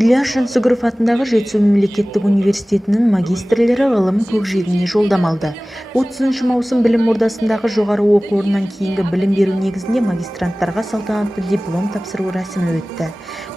Ильяс Жансүгіров атындағы Жетісу мемлекеттік университетінің магистрлері ғылым көкжиегіне жолдама алды. 30 маусым білім ордасындағы жоғары оқу орнынан кейінгі білім беру негізінде магистранттарға салтанатты диплом тапсыру рәсімі өтті.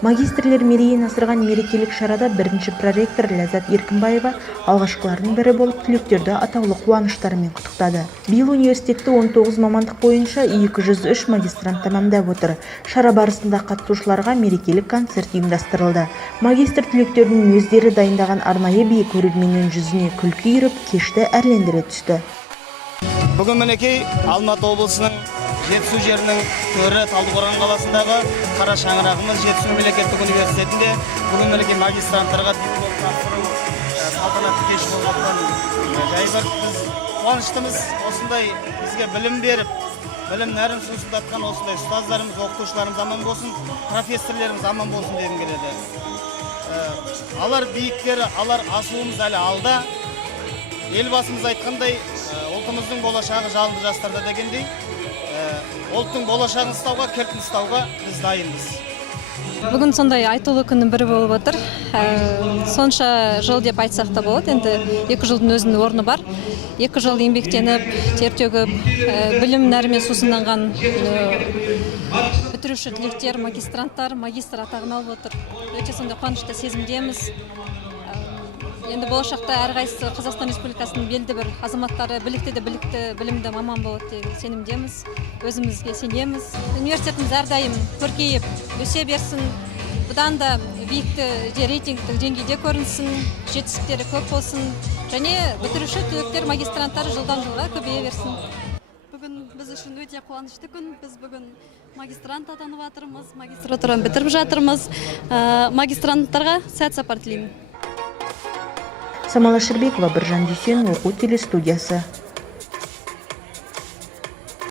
Магистрлер мерейін асырған мерекелік шарада бірінші проректор Ләззат Еркінбаева алғашқылардың бірі болып түлектерді атаулы қуаныштарымен құттықтады. Биыл университетті 19 мамандық бойынша 203 магистрант тамамдап отыр. Шара барысында қатысушыларға мерекелік концерт ұйымдастырылды. Магистр түлектердің өздері дайындаған арнайы би көрерменнің жүзіне күлкі үйіріп, кешті әрлендіре түсті. Бүгін мінекей Алматы облысының Жетісу жерінің төрі Талдықорған қаласындағы қара шаңырағымыз Жетісу мемлекеттік университетінде бүгін мінекей магистранттарға диплом тапсыру салтанатты кеш болып жатқан жайбар. Біз қуаныштымыз, осындай бізге білім беріп, білім нәрін сусындатқан осындай ұстаздарымыз, оқытушыларымыз аман болсын, профессорлеріміз аман болсын дегім келеді. Алар биіктері, алар асуымыз әлі алда. Елбасымыз айтқандай, ұлтымыздың болашағы жалынды жастарда дегендей, ұлттың болашағын ұстауға, кертін ұстауға біз дайынбыз. Бүгін сондай айтулы күннің бірі болып отыр. Сонша жыл деп айтсақ та болады. Енді 2 жылдың өзінің орны бар. 2 жыл еңбектеніп, тер төгіп, білім нәрімен сусынданған бітіруші түлектер, магистранттар, магистр атағын алып отыр. Өте сондай қуанышты сезімдеміз. Енді болашақта әрқайсысы Қазақстан Республикасының белді бір азаматтары білікті білімді маман болады деп сенімдеміз. Өзімізге сенеміз. Университетіміз әрдайым көркейіп, өсе берсін. Бұдан да биікті рейтингтік деңгейде көрінсін, жетістіктері көп болсын. Және бітіруші түлектер, магистранттар жылдан жылға көбейе берсін. Бүгін біз үшін өте қуанышты күн. Біз бүгін магистрант атанып жатырмыз, магистратураны бітіріп жатырмыз. Магистранттарға сәт сапар тілеймін. Самал Ашырбекова, Біржан Дүйсен, оқу телестудиясы.